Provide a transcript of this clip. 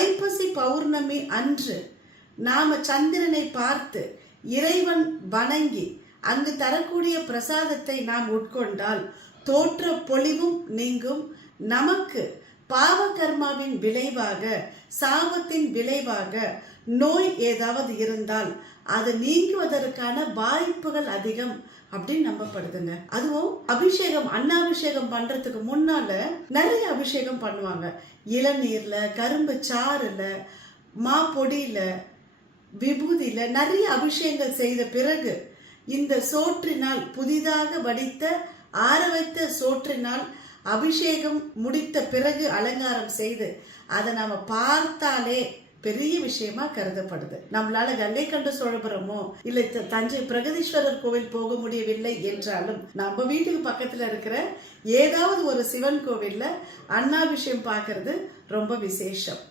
ஐப்பசி பௌர்ணமி அன்று நாம சந்திரனை பார்த்து இறைவன் வணங்கி அங்கு தரக்கூடிய பிரசாதத்தை நாம் உட்கொண்டால் தோற்ற பொலிவும் நீங்கும். நமக்கு பாவ கர்மாவின் விளைவாக, சாபத்தின் விளைவாக நோய் ஏதாவது இருந்தால் அது நீங்குவதற்கான வாய்ப்புகள் அதிகம் அப்படின்னு நம்பப்படுதுங்க. அதுவும் அபிஷேகம், அன்னாபிஷேகம் பண்றதுக்கு முன்னால நிறைய அபிஷேகம் பண்ணுவாங்க. இளநீர்ல, கரும்பு சாறுல, மா பொடியில, விபூதியில நிறைய அபிஷேகங்கள் செய்த பிறகு இந்த சோற்றினால், புதிதாக வடித்த ஆற வைத்த சோற்றினால் அபிஷேகம் முடித்த பிறகு அலங்காரம் செய்து அதை நாம பார்த்தாலே பெரிய விஷயமா கருதப்படுது. நம்மளால கங்கை கொண்ட சோழபுரமோ இல்ல தஞ்சை பிரகதீஸ்வரர் கோவில் போக முடியவில்லை என்றாலும் நம்ம வீட்டுக்கு பக்கத்துல இருக்கிற ஏதாவது ஒரு சிவன் கோவில்ல அன்னாபிஷேகம் பார்க்கறது ரொம்ப விசேஷம்.